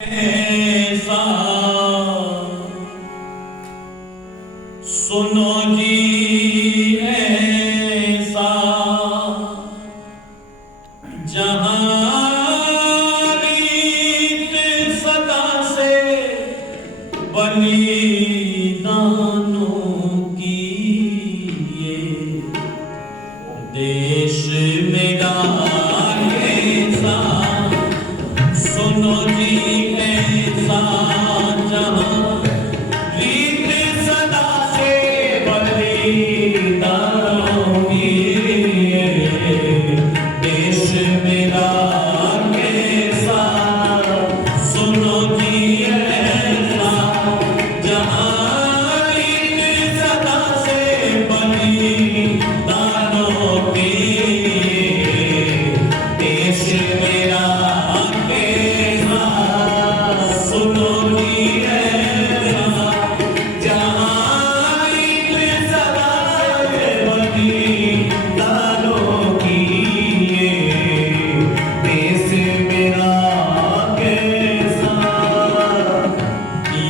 ऐसा सुनो जी ऐसा जहां रीत सदा से बलिदानों की ये देश मेरा ऐसा सुनो जी ऐसा जहां रीत सदा से बलिदानों की ये देश मेरा कैसा सुनो जी ऐसा जहां रीत सदा से बलिदानों की देश मेरा कैसा सुनो जी ऐसा जहां रीत सदा से बलिदानों की ये देश मेरा कैसा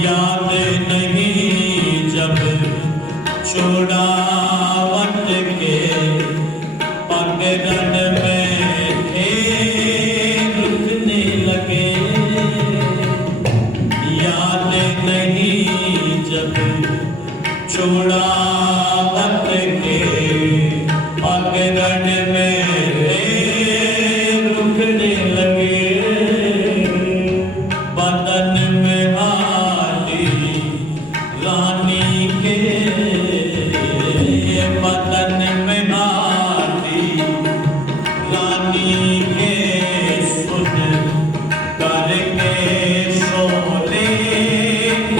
याद नहीं जब चोड़ावत के पगडंड में थे रुकने लगे याद नहीं जब चोड़ावत के पगडंड में थे रुकने लगे बदन में हाली रानी के बदन में हाली रानी के सुन करके शोले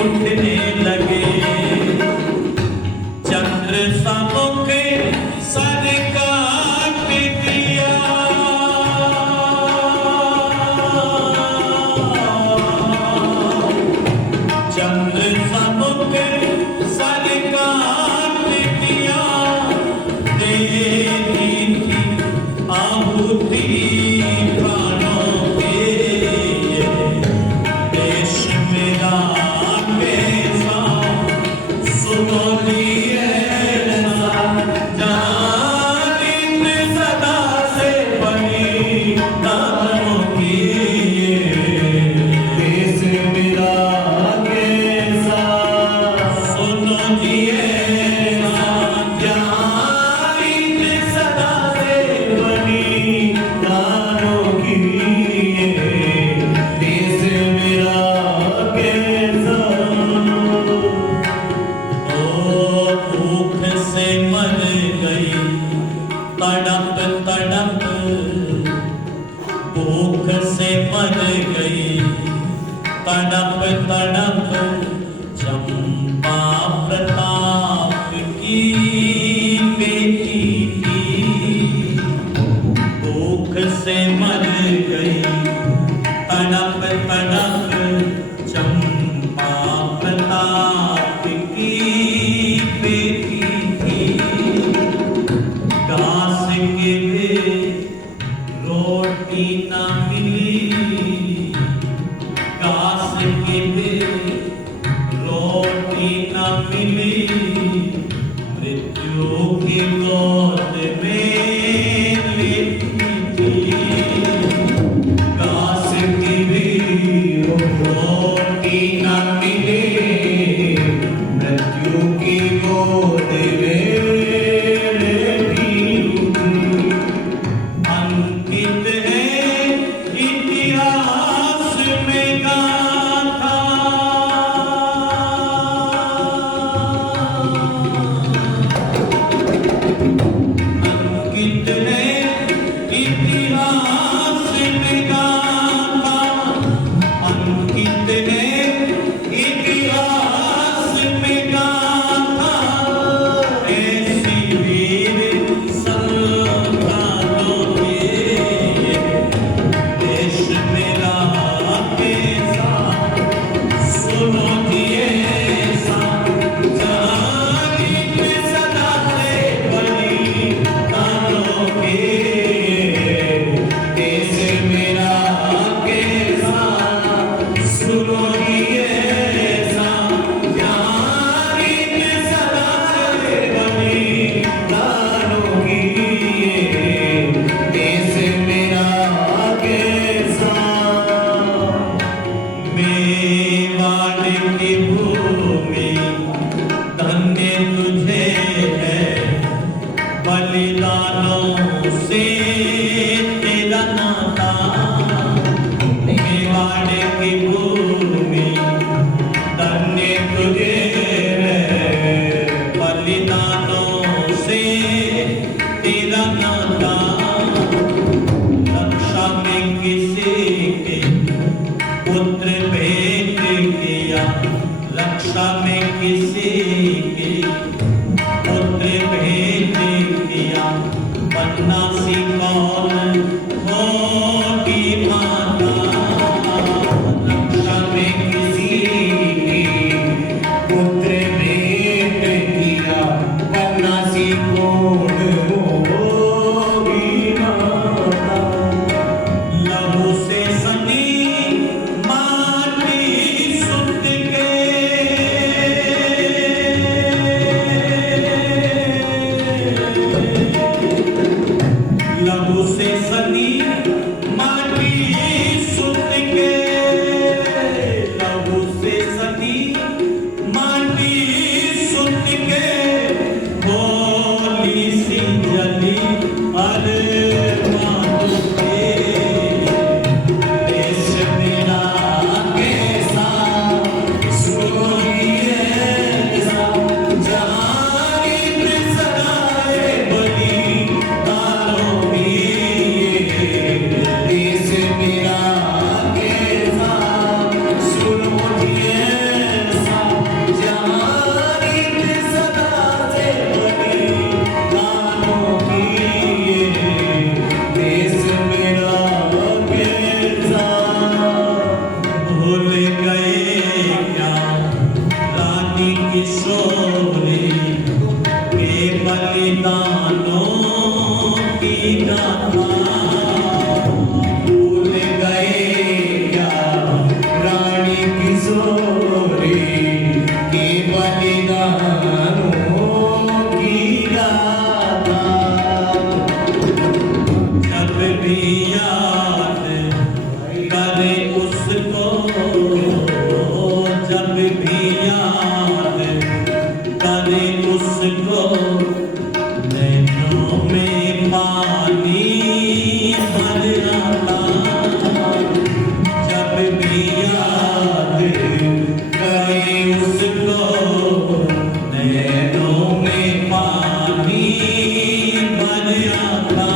उठने लगे चंद्र समुख सर काट दिया चंद्र समुख सर काट दिया दे दी थी आहुति प्राणों के देश मेरा कैसा सुनो जी ऐसा जहां रीत सदा से बलिदानों की देश मेरा कैसा सुनो जी ऐसा जहां रीत सदा से बलिदानों की देश मेरा कैसा ओ भूख से मर गई तड़प तड़प भूख से मर गई तड़प तड़प चंपा प्रताप की बेटी थी भूख से मर गई तड़प तड़प चंपा प्रताप की बेटी थी घास के भी रोटी न मिली घास के भी रोटी न मिली मृत्यु की गोद में लेटी थी घास की भी रोटी न मिली मृत्यु की गोद में लेटी थी अंकित है इतिहास में गाथा अंकित है इतिहास में गाथा अंकित है इतिहास में गाथा ऐसी वीर संतानों के देश मेरा कैसा सुनो ये सा यारी के सदा से बनी दानों की देश मेरा कैसा मेवाड़ की भूमि धन्य तुझे है बलिदानों से तेरा नाता मेवाड़ की भूमि धन्य तुझे है बलिदानों से तेरा नाता रक्षा में किसी के पुत्र भेंट किया रक्षा में किसी के पुत्र भेंट किया बनना सी कौन होगी माता रक्षा में किसी के पुत्र भेंट किया बनना सी कौन होगी माता लहू से सनी माटी सुत के लहू से सनी माटी सुत के लहू से सनी माटी सुत के होली सी जली अरे मातु के देश मेरा कैसा सुनो ये ऐसा जहाँ इन सदाए बली दानों की देश मेरा कैसा सुनो ये ऐसा जहाँ इन सदा से बली दानों की देश मेरा कैसा भूल गए क्या रानी किशोरी के बलिदानों की गाथा भूल गए क्या रानी किशोरी के बलिदानों की गाथा जब भी याद करे उसको जब भी याद करे उसको नैनों में पानी भर आता जब भी याद करे उसको नैनों में पानी भर आता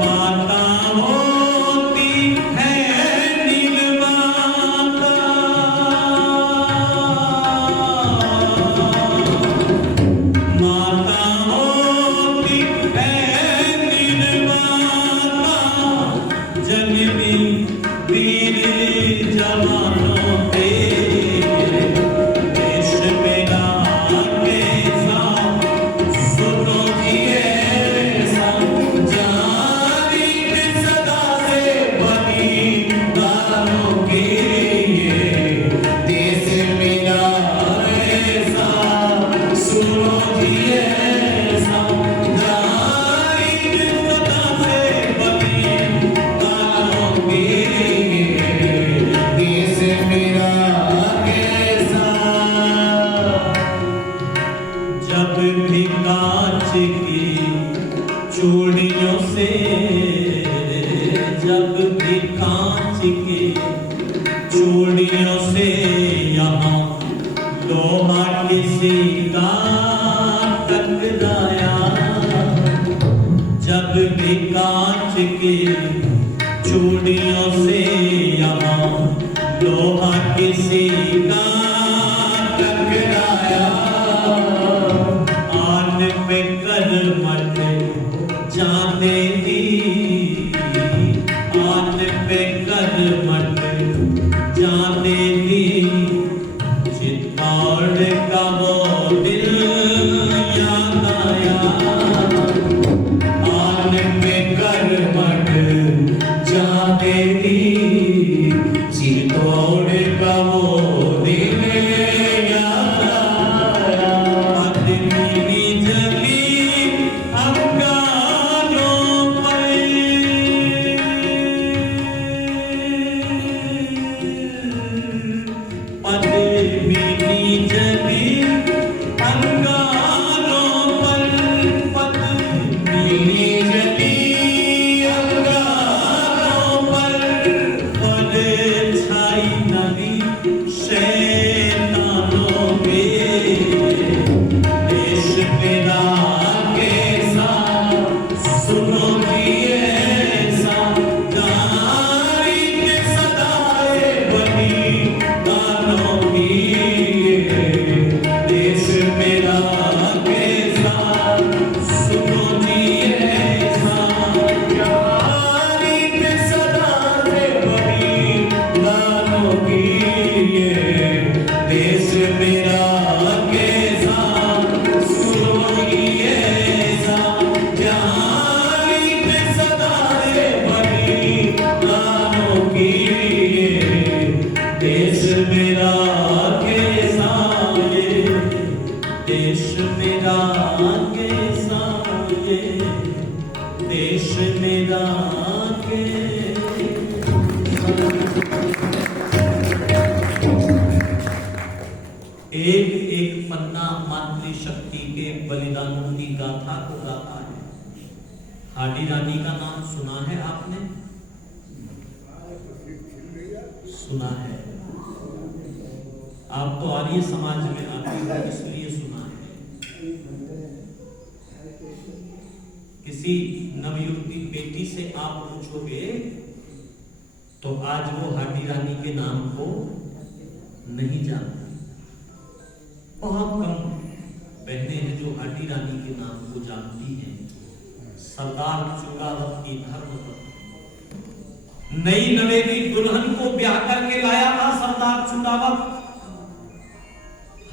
माता होती है नीलमाता माता होती है नीलमाता जन्मी वीर जवानों के देश मेरा कैसा सुनो ये ऐसा जानी सदा से बनी दानों की देश मेरा ऐसा सुनो ये ऐसा जानी सदा से बनी दानों की देश मेरा कैसा जब भी कांच की चूड़ियों से जब भी कांच की चूड़ियों से यहाँ लोहा किसी का टकराया जब भी कांच की चूड़ियों से यहाँ लोहा किसी का टकराया आन पे कर मत जाने दी आन पे कर मत जाने दी चित्तौड़ का वो दिल याद आया आन पे कर मत जाने दी चित्तौड़ छोड़ का वो दिन याद आया, अदमी जली अंगारों पर, अदमी जली अंगारों पर, पद्मिनी जली अंगारों पर, छाई नदी शैतानों के, देश मेरा कैसा सुनो ऐसा, गारी में सदाए बनी गानों की, देश मेरा कैसा सुनो ऐसा, गारी में सदाए बनी गानों की, देश मेरा कैसा सुनो ऐसा, गारी में सदाए बनी गानों की, देश मेरा कैसा, देश मेरा कैसा, देश मेरा एक एक पन्ना मातृशक्ति के बलिदानों की गाथा को गाता है। हाडी रानी का नाम सुना है आपने? सुना है। आप तो आर्य समाज में आते हो इसलिए सुना है। किसी नवयुवती बेटी से आप पूछोगे तो आज वो हाडी रानी के नाम को नहीं जानती। बहुत कम बहनें हैं जो हाडी रानी के नाम को जानती हैं। सरदार चुड़ावत की धर्मपत्नी, नई नवेली दुल्हन को ब्याह करके लाया था सरदार चुड़ावत।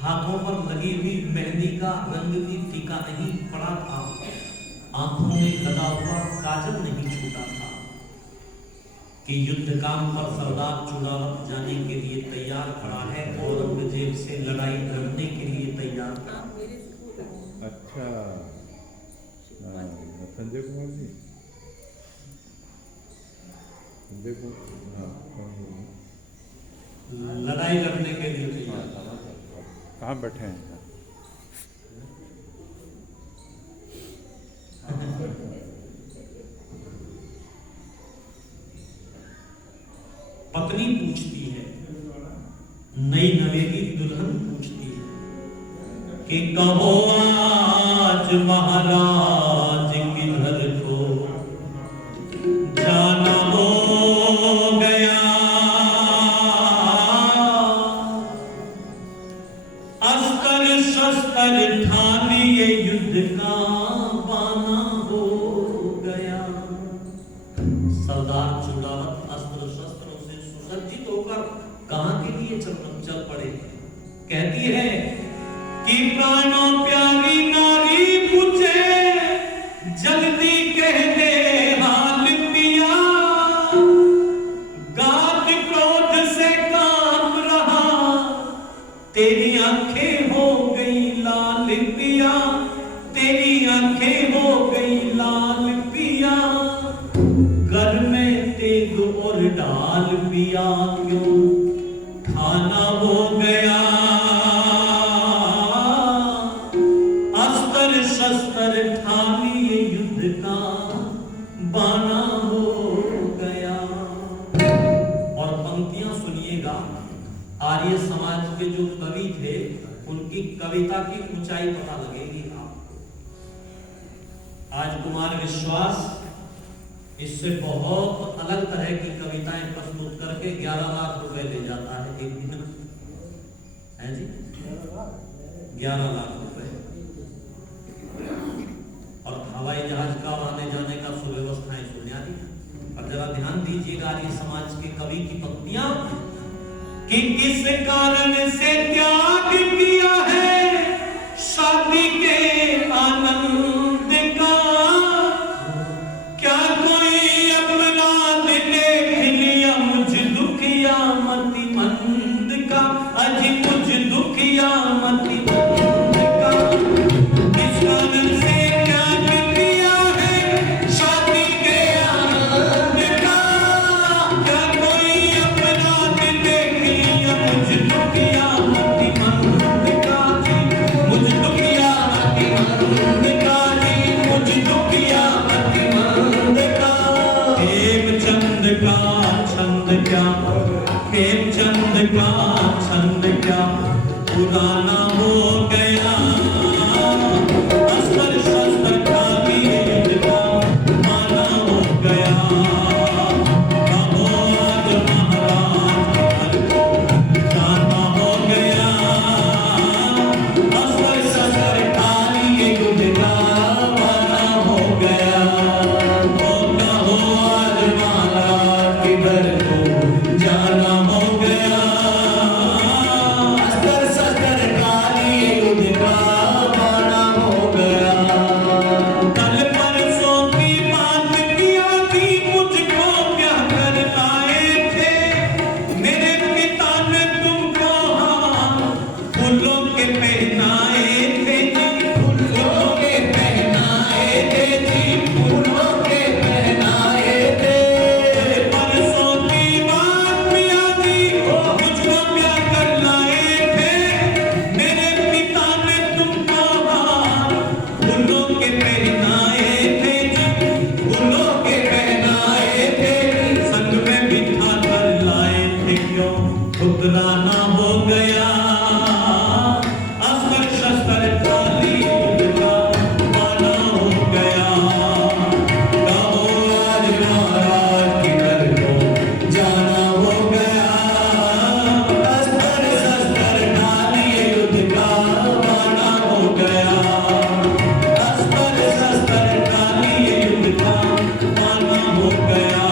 हाथों पर लगी हुई मेहंदी का रंग भी फीका नहीं पड़ा था, आंखों में लगा हुआ काजल नहीं छूटा था कि युद्ध काम पर सरदार चुड़ावत जाने के लिए तैयार खड़ा है, औरंगजेब से लड़ाई लड़ने के लिए तैयार खड़ा। अच्छा, संजय कुमार जी, संजय कुमार, लड़ाई लड़ने के लिए तैयार। कहाँ बैठे हैं? पत्नी पूछती है, नई नवेली दुल्हन पूछती है कि कहो आज महाराज किधर को जाना हो गया, अस्त्र शस्त्र ठान ये युद्ध का बाना हो गया। सरदार चुड़ावत अस्त्र शस्त्रों से सुसज्जित होकर कहां के लिए चल पड़े। कहती है कि प्राणों प्यारी नारी पूछे जल्दी कह दे हाल पिया, गाद क्रोध से कांप रहा तेरी आंखें हो गई लाल पिया, तेरी आंखें हो गई लाल पिया, घर में तेग और डाल पिया क्यों ठाना हो गया, अस्त्र शस्त्र ठानी ये युद्ध का बाना हो गया। और पंक्तियां सुनिएगा, आर्य समाज के जो कवि थे उनकी कविता की ऊंचाई पता लगेगी आपको। आज कुमार विश्वास इससे बहुत अलग तरह की कविताएं प्रस्तुत करके 11 लाख रुपए ले जाता है एक दिन, है जी, 11 लाख रुपए। और हवाई जहाज का आने जाने का सुव्यवस्थाएं बुनियादी। और जरा ध्यान दीजिएगा ये समाज के कवि की पंक्तियां कि किस कारण से त्याग किया है शादी के आनंद का, क्या कोई अपराध देख लिया मुझ दुखिया मती क्या, खेमचंद का छंद क्या पुराना हो गया। अस्त्र शस्त्र खाली युद्ध का माना हो गया। कहो आज महाराज जाना हो गया। अस्त्र शस्त्र खाली युद्ध का माना हो गया। कहो आज महाराज किधर को जाना हो गया। अस्त्र शस्त्र खाली युद्ध का माना हो गया। कल परसों की बात किया थी, मुझको क्या कर लाए थे। मेरे पिता ने तुमको फूलों के पहनाए थे जी, फूलों के पहनाए थे जी, फूलों के पहनाए थे। परसों की बात किया थी, मुझको क्या कर लाए थे। मेरे पिता ने तुमको फूलों के पहनाए थे जी, फूलों के पहनाए थे। संग में बिठा कर लाए थे, क्यों ठुकराना हो गया। अस्त्र शस्त्र खाली युद्ध का माना हो गया। कहो आज महाराज किधर को जाना हो गया। अस्त्र शस्त्र खाली युद्ध का माना हो गया। अस्त्र शस्त्र खाली युद्ध का माना हो गया।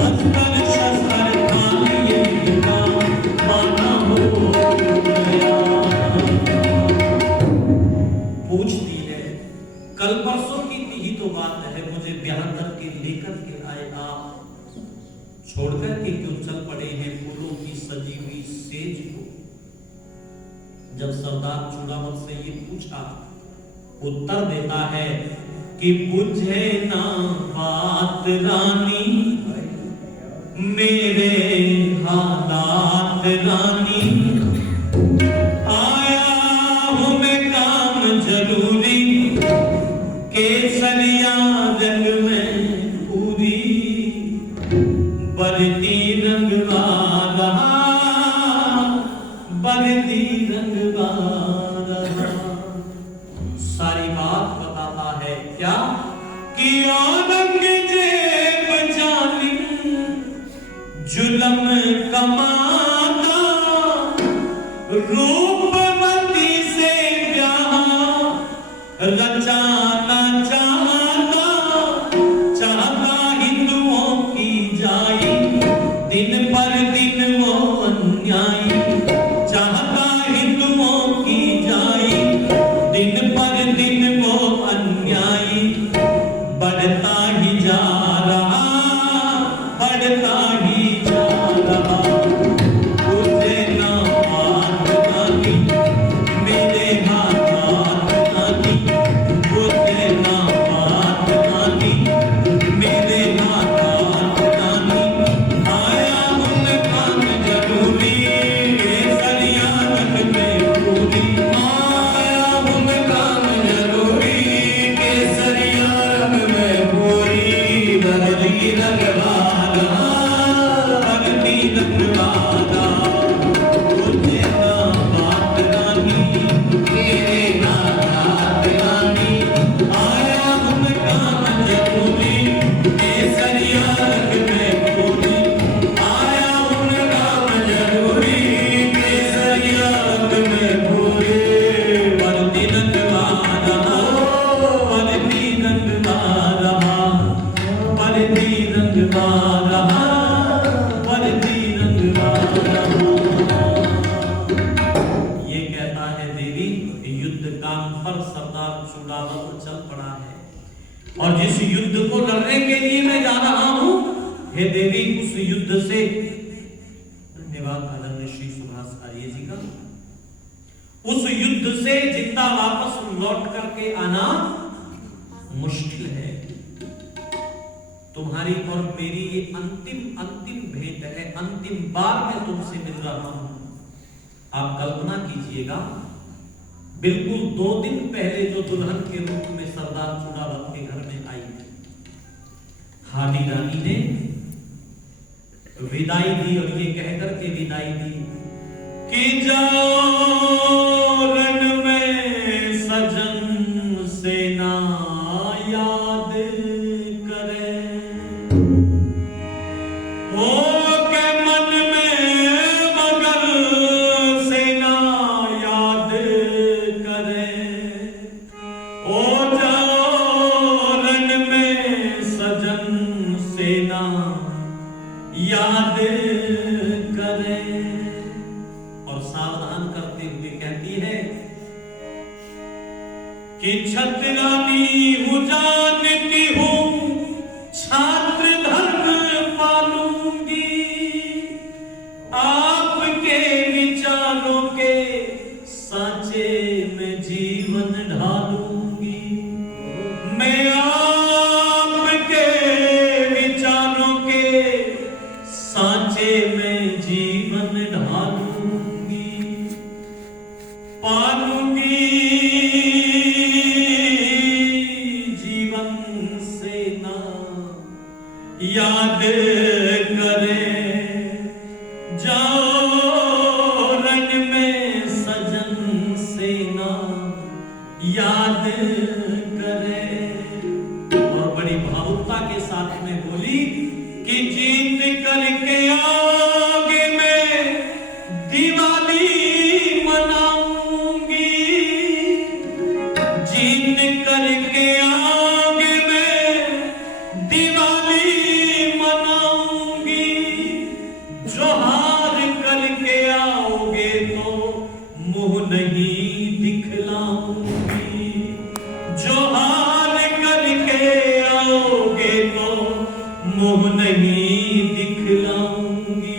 अस्त्र शस्त्र खाली युद्ध का माना हो गया। पूछती है, कल परसों की ही तो बात है, मुझे ब्याह करके लेकर के आए आप, छोड़कर के क्यों चल पड़े हैं फूलों की सजी हुई सेज को। जब सरदार चूड़ामल से ये पूछा, उत्तर देता है कि बुझे ना बात रानी मेरे हालात रानी। आया हूं मैं काम जरूरी, केसरिया रंग में पूरी, बढ़ती रंग वाला, बढ़ती रंग वाला। सारी बात बताता है क्या कि औरंगजेब जालिम जुल्म कमाता, रूपवती से ब्याह रचाना चाहता। चाहता हिंदुओं की जाई, दिन पर दिन वो अन्यायी। चाहता हिंदुओं की जाई, दिन पर दिन वो अन्यायी। बढ़ता ही जा रहा, बढ़ता ही जा रहा। तुझे ना बात नानी मेरे हाथ नानी, तुझे ना बात नानी मेरे हाथ नानी। आया हूं मैं काम जरूरी, केसरिया रंग में पूरी। आया हूं मैं काम जरूरी, केसरिया रंग में पूरी। बढ़ती रंग वाला, बढ़ती रंग वाला। तुझे ना बात नानी मेरे हाथ नानी। आया हूं मैं काम जरूरी, केसरिया रंग में पूरी। आया हूं मैं काम जरूरी, केसरिया रंग में पूरी। बढ़ती रंग वाला, बढ़ती रंग वाला, बढ़ती रंग वाला, बढ़ती रंग वाला। ये कहता है देवी, युद्ध काम पर सरदार चूड़ामल चल पड़ा है, और जिस युद्ध को लड़ने के लिए मैं जा रहा हूं, हे देवी उस युद्ध से, धन्यवाद आदरणीय श्री सुभाष आर्य जी का, उस युद्ध से जिंदा वापस लौट करके आना मुश्किल है। तुम्हारी और मेरी ये अंतिम भेंट है, अंतिम बार मैं तुमसे मिल रहा हूं। आप कल्पना कीजिएगा, बिल्कुल 2 दिन पहले जो दुल्हन के रूप में सरदार चूड़ामल के घर में आई थी, हादी रानी ने विदाई दी और ये कहकर के विदाई दी कि जाओ रण में सजन से ना याद करे, हो के मन में मगर से ना याद करे, ओ जाओ रण में सजन से ना याद करे। और सावधान करते हुए कहती है कि छतरानी हूं जानती हूं छात्र धर्म पालूंगी, आपके विचारों के सांचे में जीवन ढालूंगी, मैं आपके विचारों के सांचे में जीवन ढालूंगी, पालूंगी जीवन से ना याद करे, जाओ रण में सजन से ना याद करे। और बड़ी भावुकता के साथ में बोली कि जीत करके आगे मैं दिवाली मनाऊंगी, जीत करके आगे मैं दिवाली मनाऊंगी, जो हार करके आओगे तो मुंह नहीं दिखलाऊंगी, जो हार करके आओगे तो मुंह नहीं दिखलाऊंगी,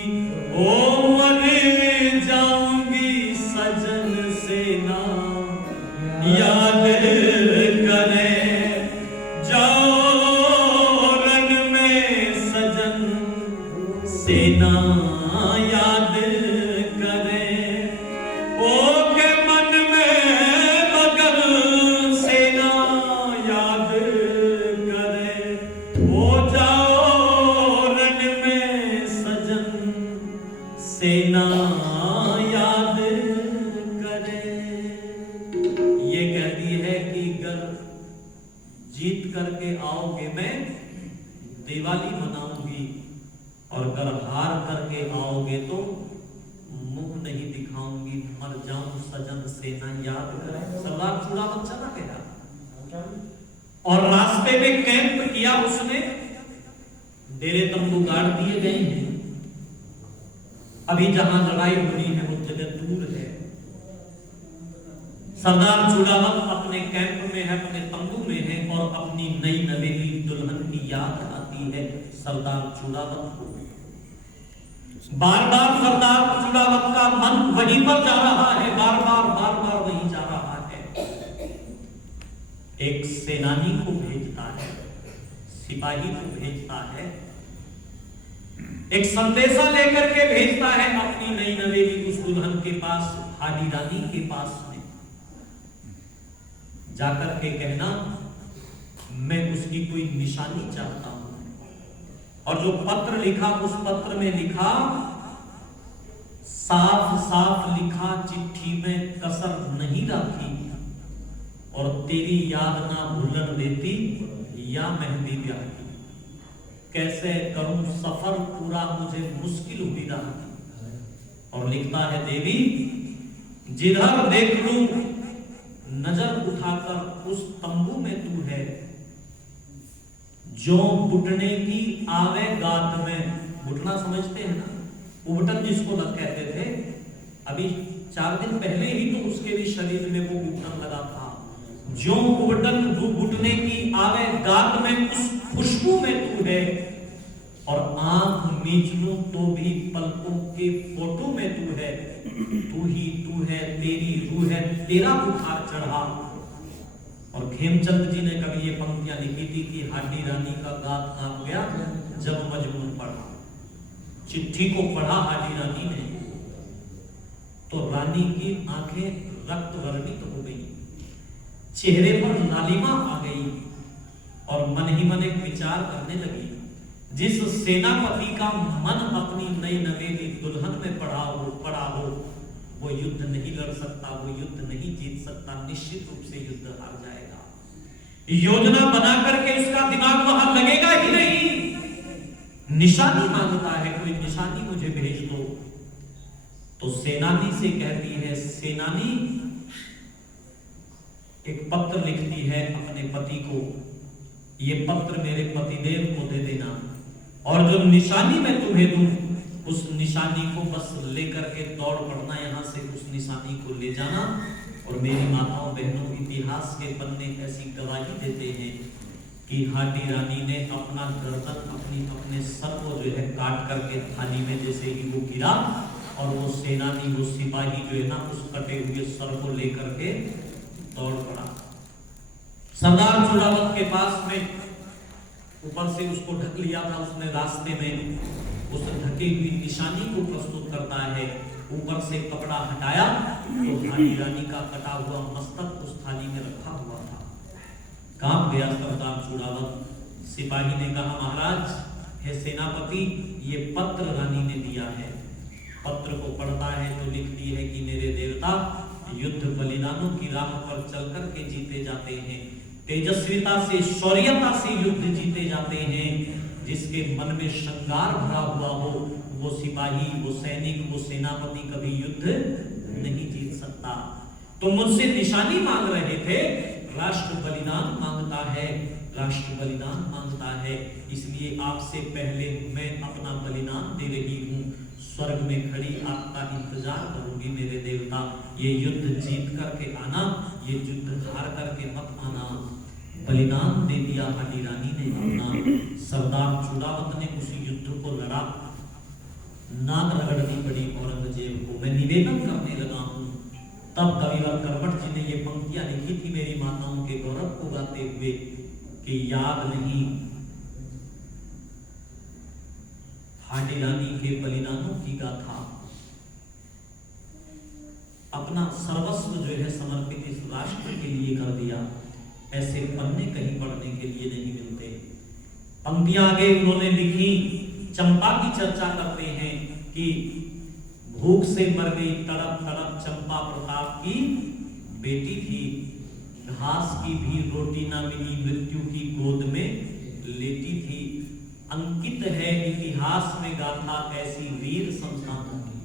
ओ मर जाऊंगी सजन से ना याद करे, जाओ रण में सजन से ना याद करे, ओ के मन में मगर से ना याद करे, ओ जाओ रण में सजन से ना याद करे। ये कहती है कि अगर जीत करके आओगे मैं दिवाली मनाऊंगी, और अगर हार करके आओगे तो मुंह नहीं दिखाऊंगी, मर जाऊं सजन से ना याद करे। सरदार चूड़ामत चला गया और रास्ते में कैंप किया उसने, डेरे तंबू गाड़ दिए गए हैं। अभी जहां लड़ाई हुई है वो जगह दूर है। सरदार चूड़ामत अपने कैंप में है, अपने तंबू में है, और अपनी नई नवेली दुल्हन की याद आती है सरदार चूड़ामत को। बार बार सरदार चूड़ामत का मन वहीं पर जा रहा है, बार बार वहीं जा रहा है। एक सेनानी को भेजता है, सिपाही को भेजता है, एक संदेशा लेकर के भेजता है अपनी नई नवेली उस दुल्हन के पास, हाडी रानी के पास में जाकर के कहना मैं उसकी कोई निशानी चाहता हूं। और जो पत्र लिखा उस पत्र में लिखा, साफ साफ लिखा, चिट्ठी में कसर नहीं रखी, और तेरी याद ना भूलन देती या मेहंदी ब्याह की, कैसे करूं सफर पूरा मुझे मुश्किल हुई रहा। और लिखता है देवी जिधर देख लूं नजर उठाकर उस तंबू में तू है, जो बुटने की आवे गात में। बुटना समझते हैं ना, उबटन जिसको लग कहते थे। अभी 4 दिन पहले ही तो उसके भी शरीर में वो उबटन लगा था। जो उबटन बुटने की आवे गात में उस खुशबू में तू है, और आंख मीच लूं तो भी पलकों के फोटो में तू है। तू ही तू है, तेरी रूह है, तेरा बुखार चढ़ा। और खेमचंद जी ने कभी ये पंक्तियां लिखी थी कि हाडी रानी का गात कांप गया जब मजनू पढ़ा। चिट्ठी को पढ़ा हाडी रानी ने तो रानी की आंखें रक्त वर्णित हो गई, चेहरे पर लालिमा आ गई, और मन ही मन एक विचार करने लगी जिस सेनापति का मन अपनी नई नवेली दुल्हन में पड़ा हो वो युद्ध नहीं लड़ सकता, वो युद्ध नहीं जीत सकता, निश्चित रूप से युद्ध हार जाएगा। योजना बना करके उसका दिमाग वहां लगेगा ही नहीं। निशानी मांगता है, कोई निशानी मुझे भेज दो। तो सेनानी से कहती है, सेनानी एक पत्र लिखती है अपने पति को, ये पत्र मेरे पतिदेव को दे देना, और जो निशानी मैं तुम्हें दूं उस निशानी को बस लेकर के दौड़ पड़ना, यहां से उस निशानी को ले जाना। और मेरी माताओं बहनों, इतिहास के पन्ने ऐसी गवाही देते हैं कि हाडी रानी ने अपना गर्दन अपने सर को जो है काट करके थाली में जैसे ही वो गिरा, और वो सेनानी, वो सिपाही जो है ना, उस कटे हुए सर को लेकर के दौड़ पड़ा। सरदार चूड़ावत के पास में ऊपर से उसको ढक लिया था उसने, रास्ते में उस ढकी हुई निशानी को प्रस्तुत करता है। ऊपर से कपड़ा हटाया तो हाडी रानी का कटा हुआ मस्तक उस थाली में रखा हुआ था। कांप गया सरदार चूड़ावत। सिपाही ने कहा, महाराज है सेनापति, ये पत्र रानी ने दिया है। पत्र को पढ़ता है तो लिखती है कि मेरे देवता, युद्ध बलिदानों की राह पर चलकर के जीते जाते हैं, तेजस्विता से, शौर्यता से युद्ध जीते जाते हैं। जिसके मन में श्रृंगार भरा हुआ हो वो सिपाही, वो सैनिक, वो सेनापति कभी युद्ध नहीं जीत सकता। तो मुझसे निशानी मांग रहे थे, राष्ट्र बलिदान मांगता है, राष्ट्र बलिदान मांगता है, इसलिए आपसे पहले मैं अपना बलिदान दे रही हूं। स्वर्ग में खड़ी आपका इंतजार करूंगी मेरे देवता। ये युद्ध जीत करके आना, ये युद्ध हार करके मत आना। बलिदान दे दिया हाडी रानी ने अपना। सरदार चूड़ावत ने उसी युद्ध को लड़ा। नाक रगड़नी पड़ी औरंगजेब को। मैं निवेदन करने लगा हूं, तब कविवर करवट जी ने ये पंक्तियां लिखी थी मेरी माताओं के गौरव को गाते हुए कि याद नहीं हाडी रानी के बलिदानों की गाथा, अपना सर्वस्व जो है समर्पित इस राष्ट्र के लिए कर दिया। ऐसे पन्ने कहीं पढ़ने के लिए नहीं मिलते। पंक्तियां आगे उन्होंने लिखी, चंपा की चर्चा करते हैं कि भूख से मर गई तड़प तड़प चंपा प्रताप की बेटी थी, घास की भी रोटी ना मिली मृत्यु की गोद में लेटी थी। अंकित है इतिहास में गाथा ऐसी वीर संतानों की।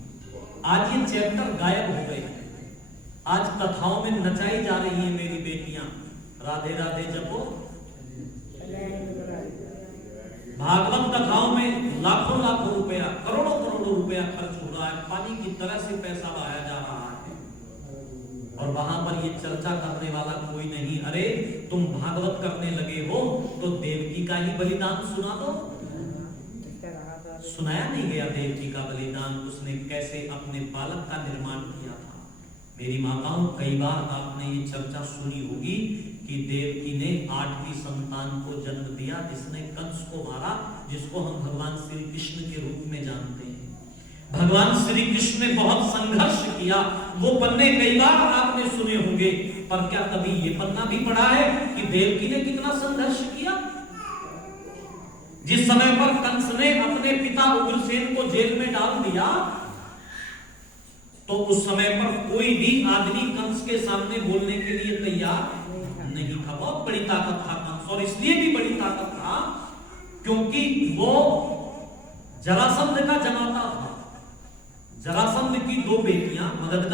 आज ये चैप्टर गायब हो गए। आज कथाओं में नचाई जा रही है मेरी बेटियां, राधे राधे जपो। भागवत कथाओं में लाखों लाखों रुपया, करोड़ों करोड़ों रुपया खर्च हो रहा है, पानी की तरह से पैसा बहाया जा रहा है, और वहां पर ये चर्चा करने वाला कोई नहीं। अरे तुम भागवत करने लगे हो तो देवकी का ही बलिदान सुना दो। सुनाया नहीं गया देवकी का बलिदान, उसने कैसे अपने बालक का निर्माण किया था। मेरी माताओं, कई बार आपने ये चर्चा सुनी होगी कि देवकी ने 8वीं संतान को जन्म दिया जिसने कंस को मारा, जिसको हम भगवान श्री कृष्ण के रूप में जानते हैं। भगवान श्री कृष्ण ने बहुत संघर्ष किया। वो पन्ने कई बार आपने सुने होंगे, पर क्या कभी ये पन्ना भी पढ़ा है कि देवकी ने कितना संघर्ष किया? जिस समय पर कंस ने अपने पिता उग्रसेन को जेल में डाल दिया, तो उस समय पर कोई भी आदमी कंस के सामने बोलने के लिए तैयार नहीं था। बहुत बड़ी ताकत था कंस, और इसलिए भी बड़ी ताकत था क्योंकि वो जरासंध का जमाता था। जरासंध की 2 बेटियां मगध